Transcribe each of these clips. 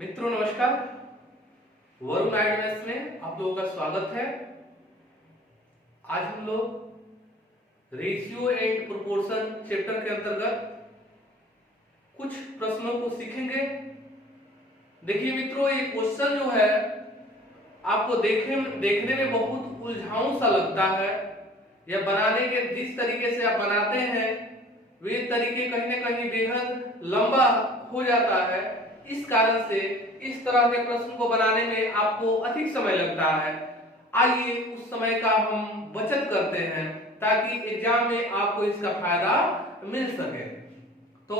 मित्रों नमस्कार। वरुण आईएमएस में आप लोगों का स्वागत है। आज हम लोग रेशियो एंड प्रोपोर्शन चैप्टर के अंतर्गत कुछ प्रश्नों को सीखेंगे। देखिए मित्रों, ये क्वेश्चन जो है आपको देखने में बहुत उलझाऊ सा लगता है, या बनाने के जिस तरीके से आप बनाते हैं वे तरीके कहीं ना कहीं बेहद लंबा हो जाता है। इस कारण से इस तरह के प्रश्न को बनाने में आपको अधिक समय लगता है। आइए उस समय का हम बचत करते हैं ताकि एग्जाम में आपको इसका फायदा मिल सके। तो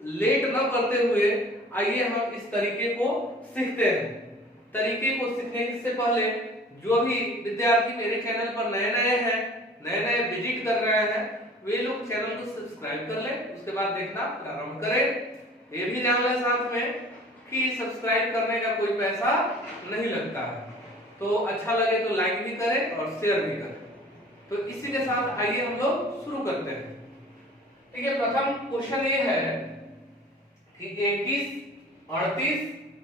लेट न करते हुए आइए हम इस तरीके को सीखते हैं। तरीके को सीखने से पहले जो भी विद्यार्थी मेरे चैनल पर नए विजिट कर रहे हैं, वे लोग चैनल को सब्सक्राइब कर लें, उसके बाद देखना प्रारंभ करें। ये भी ध्यान लें साथ में कि सब्सक्राइब करने का कोई पैसा नहीं लगता है, तो अच्छा लगे तो लाइक भी करें और शेयर भी करें। तो इसी के साथ आइए हम लोग शुरू करते हैं। ठीक है, प्रथम क्वेश्चन ये है कि 21, 38,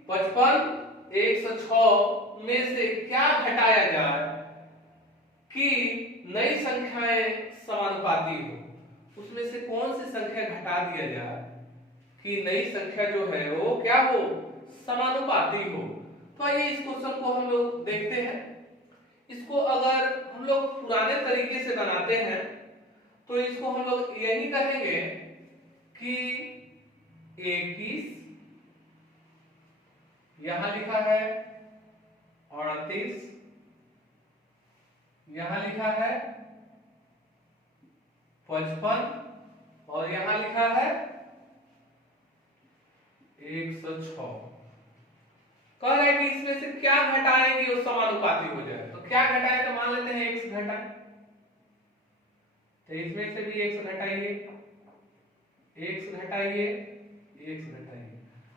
55, 106 में से क्या घटाया जाए कि नई संख्याएं समानुपाती हो। उसमें से कौन सी संख्या घटा दिया जाए कि नई संख्या जो है वो क्या हो, समानुपाती हो। तो आइए इस क्वेश्चन को हम लोग देखते हैं। इसको अगर हम लोग पुराने तरीके से बनाते हैं तो इसको हम लोग यही कहेंगे कि 21 यहां लिखा है, 38 यहां लिखा है, 55 और यहां लिखा है 106। कह रहे हैं कि इसमें से क्या घटाएंगे वो समानुपाती हो जाए। तो क्या घटाए, तो मान लेते हैं x घटाए, तो इसमें से भी x घटाइए, x घटाइए, x घटाइए,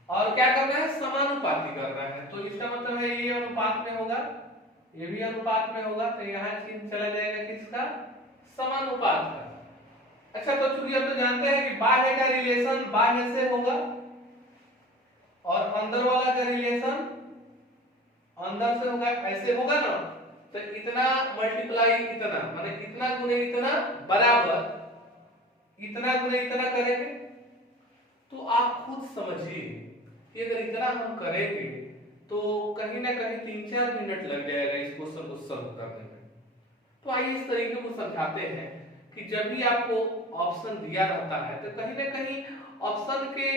और क्या करना है, समानुपाती करना है। तो इसका मतलब है ये अनुपात में होगा, ये भी अनुपात में होगा, तो यहाँ चिन्ह चला जाएगा किसका, समानुपात का। अच्छा, तो चूंकि हम तो जानते हैं कि बाह्य का रिलेशन बाह्य से होगा और अंदर वाला का रिलेशन अंदर से होगा, ऐसे होगा ना। तो इतना मल्टीप्लाई इतना, माने इतना गुने इतना बराबर इतना गुने इतना करेंगे। तो आप खुद समझिए कि अगर इतना हम करेंगे तो कहीं ना कहीं 3-4 मिनट लग जाएगा इस क्वेश्चन को सॉल्व करने में। तो आइए इस तरीके को समझाते हैं कि जब भी आपको ऑप्शन दिया रहता है तो कहीं ना कहीं ऑप्शन के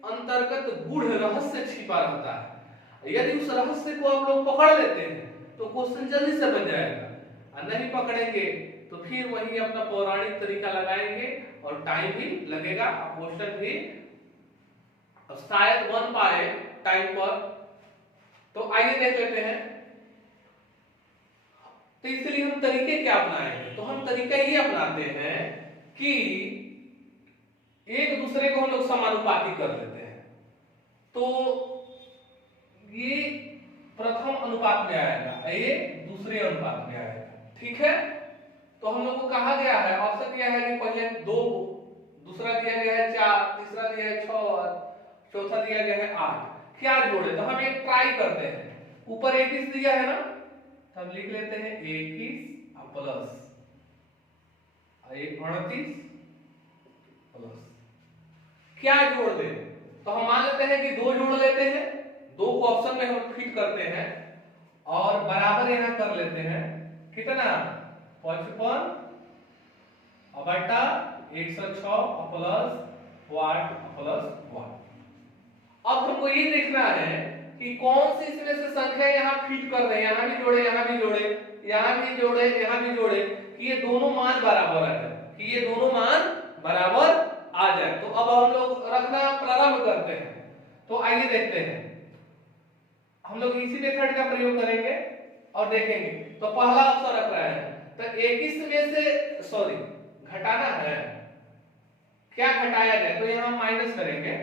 अंतर्गत गूढ़ रहस्य छिपा रहता है। यदि उस रहस्य को आप लोग पकड़ लेते हैं तो क्वेश्चन जल्दी से बन जाएगा, और नहीं पकड़ेंगे तो फिर वही अपना पौराणिक तरीका लगाएंगे और टाइम भी लगेगा, क्वेश्चन भी शायद बन पाए टाइम पर। तो आइए देख लेते हैं। तो इसलिए हम तरीके क्या अपनाएंगे, तो हम तरीका ये अपनाते हैं कि एक दूसरे को हम लोग समानुपाती कर देते हैं। तो ये प्रथम अनुपात में आएगा, ये दूसरे अनुपात में आएगा। ठीक है, तो हम लोग को कहा गया है, ऑप्शन दिया है कि पहले 2, दूसरा दिया गया है 4, तीसरा दिया है 6, चौथा दिया गया है 8। क्या जोड़े, तो हम एक ट्राई करते हैं। ऊपर 21 दिया है ना, तो हम लिख लेते हैं 21 प्लस 38 प्लस क्या जोड़ दे, तो हम मान लेते हैं कि 2 जोड़ लेते हैं, 2 को ऑप्शन में हम फिट करते हैं और बराबर यहां कर लेते हैं कितना, 55 बटा 106 प्लस वाट प्लस वाट। अब हमको ये देखना है कि कौन सी इसमें से संख्या यहाँ फिट कर रहे हैं, यहाँ भी जोड़े, यहाँ भी जोड़े, यहाँ भी जोड़े, यहाँ भी जोड़े, कि ये दोनों मान बराबर आ जाए, कि ये दोनों मान बराबर आ जाए। तो अब हम लोग रखना प्रारंभ करते हैं। तो आइए देखते हैं, हम लोग इसी मेथड का प्रयोग करेंगे और देखेंगे। तो पहला ऑप्शन रख रहे हैं, तो 21 में से सॉरी घटाना है, क्या घटाया जाए, तो यहाँ माइनस करेंगे,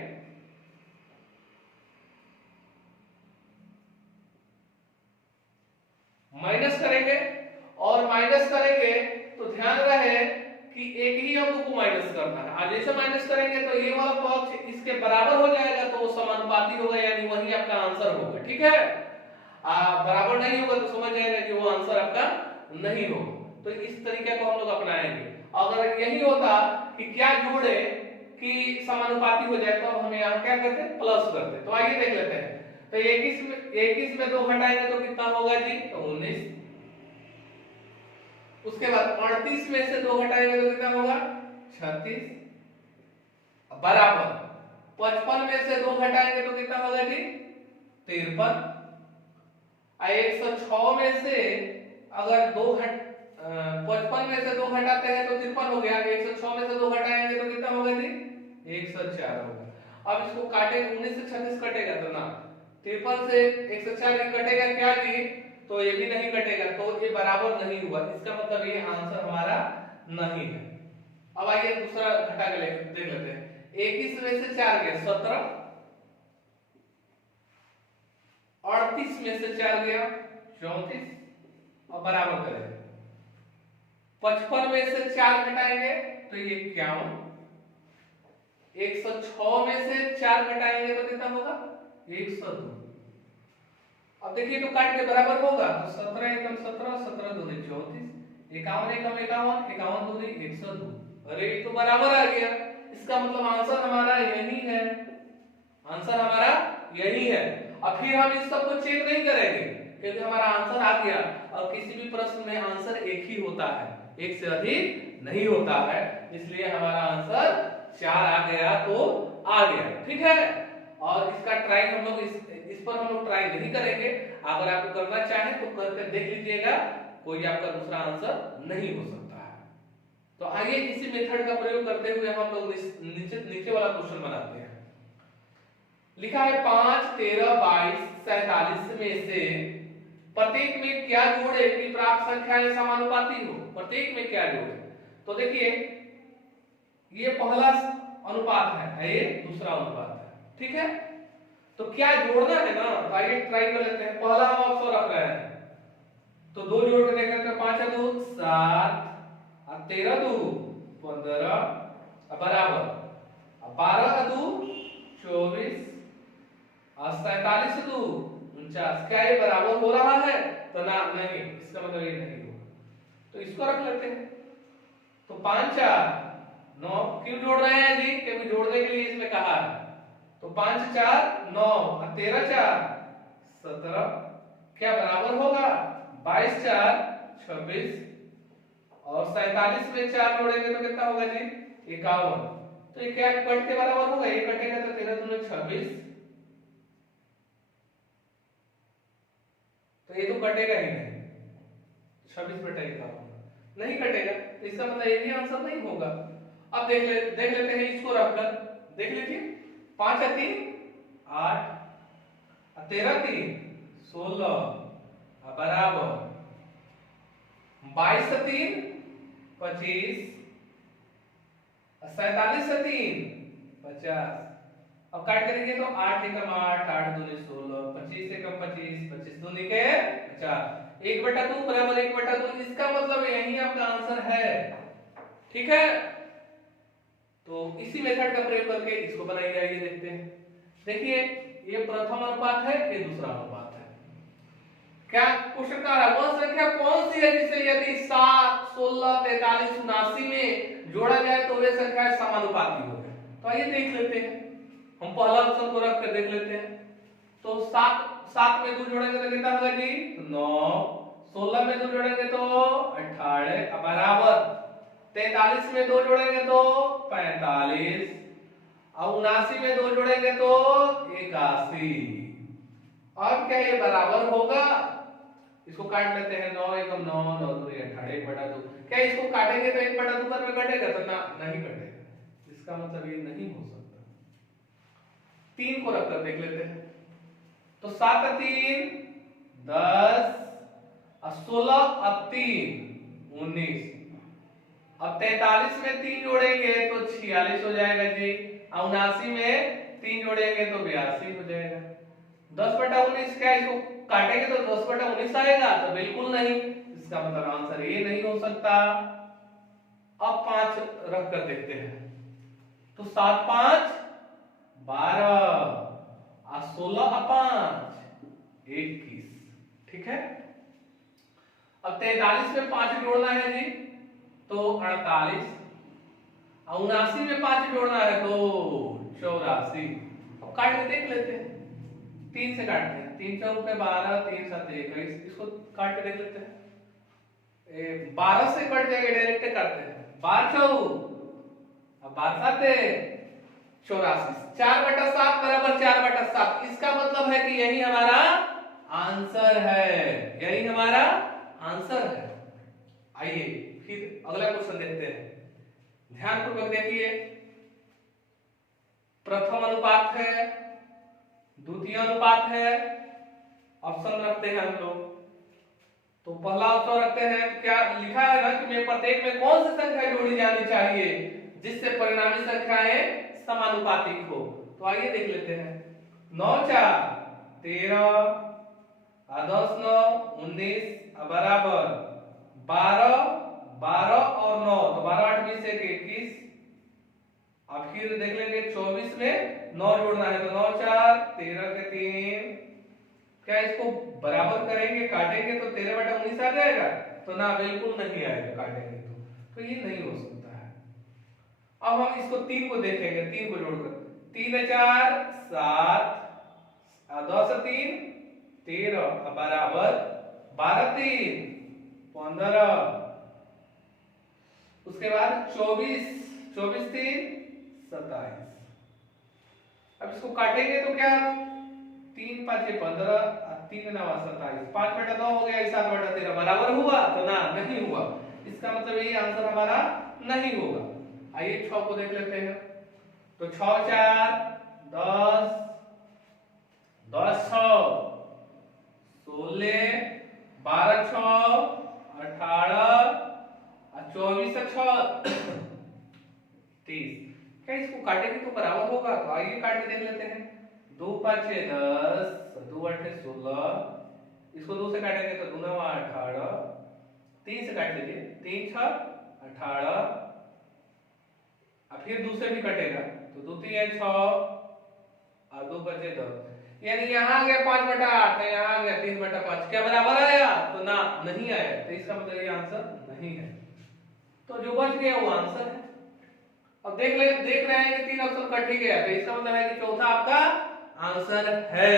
माइनस करेंगे, और माइनस करेंगे तो ध्यान रहे कि एक ही अंक को माइनस करना है। आज जैसे माइनस करेंगे तो ये वाला पक्ष इसके बराबर हो जाएगा तो वो समानुपाती होगा, यानी वही आपका आंसर होगा। ठीक है, बराबर नहीं होगा तो समझ जाएगा कि वो आंसर आपका नहीं होगा। तो इस तरीके को हम लोग अपनाएंगे। अगर यही होता कि क्या जोड़े कि समानुपाती हो जाए तो हम यहाँ क्या करते, प्लस करते। तो आइए देख लेते हैं। तो 21 में 2 घटाएंगे तो कितना होगा जी, तो 19। उसके बाद 38 में से 2 घटाएंगे तो कितना होगा, 36 बराबर 55 में से 2 घटाएंगे तो कितना होगा जी, 53। 106 में से अगर 55 में से 2 घटाते हैं तो 53 हो गया। 106 में से 2 घटाएंगे तो कितना होगा जी, 104 होगा। अब इसको काटेंगे, 19 से 36 कटेगा तो ना, 53 से 104 कटेगा क्या जी, तो ये भी नहीं कटेगा, तो ये बराबर नहीं हुआ। इसका मतलब ये आंसर हमारा नहीं है। अब आइए दूसरा घटा के देख लेते हैं। 21 में से 4 गया 17, 38 में से 4 गया 34 और बराबर करें। 55 में से 4 घटाएंगे तो ये 51। 106 में से 4 घटाएंगे तो कितना होगा, 102। अब देखिए तो काट के बराबर होगा तो 17 एकम 17, 17 दूनी 34, 51 एकम 51, 51 दूनी 102। अरे ये तो बराबर आ गया। इसका मतलब आंसर हमारा यही है, आंसर हमारा यही है। अब फिर हम इस सब को चेक नहीं करेंगे क्योंकि हमारा आंसर आ गया। और किसी भी प्रश्न में आंसर एक ही होता है, एक से अधिक नहीं होता है, इसलिए हमारा आंसर 4 आ गया तो आ गया। ठीक है, और इसका ट्राई हम लोग इस पर हम लोग ट्राई नहीं करेंगे। अगर आपको करना चाहे तो करके देख लीजिएगा, कोई आपका दूसरा आंसर नहीं हो सकता है। तो आइए इसी मेथड का प्रयोग करते हुए हम लोग नीचे वाला क्वेश्चन बनाते हैं। लिखा है 5, 13, 22, 47 में से प्रत्येक में क्या जोड़े कि प्राप्त संख्याएं समानुपाती हो। प्रत्येक में क्या जोड़े, तो देखिए ये पहला अनुपात है, ये दूसरा अनुपात है। ठीक है, तो क्या जोड़ना है ना, तो आइए ट्राई कर लेते हैं। पहला हम ऑप्शन रख रहे हैं तो 2 जोड़ के देख लेते हैं। 5 2 7 और 13 2 15 बराबर 12 2 24 और 47 2 49। क्या ये बराबर हो रहा है, तो ना नहीं, इसका मतलब ये नहीं होगा। तो इसको रख लेते हैं। तो 5 4 9 क्यों जोड़ रहे हैं जी, क्योंकि जोड़ने के लिए इसमें कहा है। तो 5 4 9 और 13 4 17, क्या बराबर होगा 22 4 26 और 47 में 4 जोड़ेंगे तो कितना होगा जी 51। तो ये क्या कट के बराबर होगा, ये कटेगा तो 13 दूनी 26, तो ये तो कटेगा ही नहीं, 26/51 नहीं कटेगा, तो इसका मतलब ये भी आंसर नहीं होगा। अब देख लेते हैं इसको रखकर, देख लीजिए। 5 3 8 13 3 16 बराबर 22 3 25 47 3 50। अब काट के देखिए तो 8 एकम 8 8 दूनी 16 25 एकम 25 25 दूनी के 50 1/2 बराबर 1/2। इसका मतलब यही आपका आंसर है। ठीक है, तो इसी मेथड का प्रयोग करके इसको बनाई जाएगी। देखते हैं, देखिए ये प्रथम अनुपात है, ये दूसरा अनुपात है। क्या क्वेश्चन का है, वह संख्या कौन सी है जिसे यदि 7 16 43 79 में जोड़ा जाए तो वे संख्याएं समानुपाती हो। तो आइए देख लेते हैं, हम पहला ऑप्शन को रख कर देख लेते हैं। तो 7 में 2 जोड़ेंगे तो कितना होगा जी 9, 16 में 2 जोड़ेंगे तो 18 बराबर 43 में 2 जोड़ेंगे तो 45 और 79 में 2 जोड़ेंगे तो 81। अब क्या ये बराबर होगा, इसको काट लेते हैं। 9 एकम 9 9 2 18 1/2। क्या इसको काटेंगे तो 1/2 पर में कटेगा, तो ना नहीं कटेगा, इसका मतलब ये नहीं हो सकता। 3 को रखकर देख लेते हैं। तो 7 3 10 और 16 और 3 19। अब 43 में 3 जोड़ेंगे तो 46 हो जाएगा जी, और 79 में 3 जोड़ेंगे तो 82 हो जाएगा। 10/19 क्या इसको काटेंगे तो 10/19 आएगा, तो बिल्कुल नहीं, इसका मतलब आंसर ये नहीं हो सकता। अब 5 रख कर देखते हैं। तो 7 5 12 और 16 5 21। ठीक है। अब 43 में 5 जोड़ना है जी तो 48, और 79 में 5 जोड़ना है तो 84। अब काट के देख लेते हैं, 3 से काटते हैं, 3 चौके 12, 3 7 21, इसको काट के देख लेते हैं। 12 से कट जाएगा, डायरेक्ट करते हैं, 12 चौ अब 12 7 84, 4/7 बराबर 4/7। इसका मतलब है कि यही हमारा आंसर है, यही हमारा आंसर है। आइए फिर अगला क्वेश्चन देखते हैं, ध्यानपूर्वक देखिए। प्रथम अनुपात है, द्वितीय अनुपात है, ऑप्शन रखते हैं हम लोग। तो पहला ऑप्शन रखते हैं, क्या लिखा है ना कि मैं प्रत्येक में कौन सी संख्या जोड़ी जानी चाहिए जिससे परिणामी संख्याएं समानुपातिक हो। तो आइए देख लेते हैं। 9 4 13 10 9 19 बराबर 12 12 और 9, तो 12 8 20 21। अब फिर देख लेंगे 24 में 9 जोड़ना है तो 9 4 13 के 3। क्या इसको बराबर करेंगे, काटेंगे तो 13/19 आ जाएगा? तो ना, बिल्कुल नहीं आएगा काटेंगे तो ये नहीं हो सकता है। अब हम इसको 3 को देखेंगे, 3 को जोड़कर 3 4 7 10 3 13 बराबर 12 3 15। उसके बाद 24 24 3 27। अब इसको काटेंगे तो क्या, 3 5 15 3 9 27, 5/9 हो गया, 7/13 बराबर हुआ? तो ना, नहीं हुआ। इसका मतलब ये आंसर हमारा नहीं होगा। आइए 6 को देख लेते हैं। तो 6 4 10 10 6 16 12 6 18 और 24 6 30। क्या इसको काटेंगे तो बराबर होगा? तो आइए काट के देख लेते हैं। 2 5 10 2 8 16, इसको 2 से काटेंगे तो 2 9 18, 3 से काट लीजिए, 3 6 18, अब फिर 2 से भी कटेगा तो 2 3 6 और 2 5 10, यानी यहाँ आ गया 5/8 है, यहाँ आ गया 3/5। क्या बराबर आया? तो ना, नहीं आया। तो इसका मतलब ये आंसर नहीं है। तो जो बच गया वो आंसर है। अब देख रहे हैं कि 3 ऑप्शन कट ही गया, तो इसका मतलब है कि चौथा आपका आंसर है।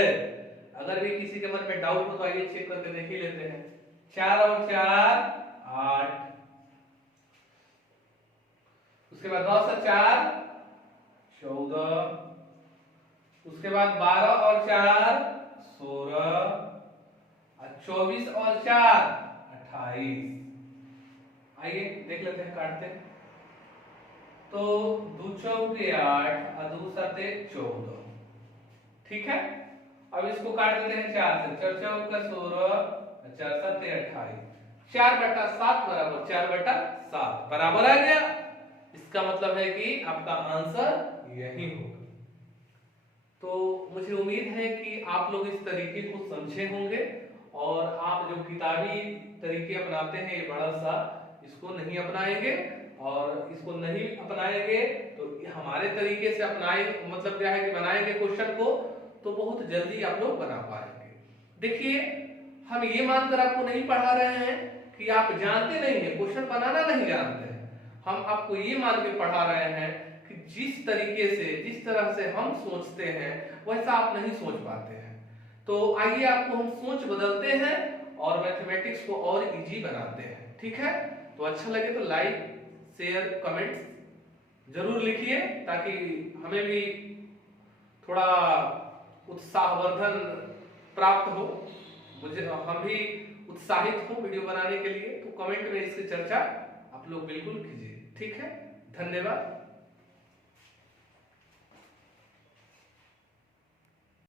अगर भी किसी के मन में डाउट हो तो आइए चेक करके देख ही लेते हैं। 4 और 4 8, उसके बाद 10 और 4 14, उसके बाद 12 और 4 16 और 24 और 4 28। आइए देख लेते हैं, काटते हैं। तो 2 चौके 8 और 2 साते 14। ठीक है। अब इसको काट देते हैं 4 से, 4 चौका 16 और 4 साते 28, 4/7 बराबर 4/7 बराबर आ गया। इसका मतलब है कि आपका आंसर यही होगा। तो मुझे उम्मीद है कि आप लोग इस तरीके को समझे होंगे और आप जो किताबी तरीके अपनाते हैं ये बड़ा सा, इसको नहीं अपनाएंगे, और इसको नहीं अपनाएंगे तो हमारे तरीके से अपनाए, मतलब क्या है कि बनाएंगे क्वेश्चन को तो बहुत जल्दी आप लोग बना पाएंगे। देखिए, हम ये मानकर आपको नहीं पढ़ा रहे हैं कि आप जानते नहीं है, क्वेश्चन बनाना नहीं जानते हैं। हम आपको ये मान के पढ़ा रहे हैं कि जिस तरीके से, जिस तरह से हम सोचते हैं वैसा आप नहीं सोच पाते हैं। तो आइए आपको हम सोच बदलते हैं और मैथमेटिक्स को और इजी बनाते हैं। ठीक है। तो अच्छा लगे तो लाइक शेयर कमेंट्स जरूर लिखिए, ताकि हमें भी थोड़ा उत्साहवर्धन प्राप्त हो, मुझे हम भी उत्साहित हो वीडियो बनाने के लिए। तो कमेंट में इसकी चर्चा आप लोग बिल्कुल कीजिए। ठीक है, धन्यवाद।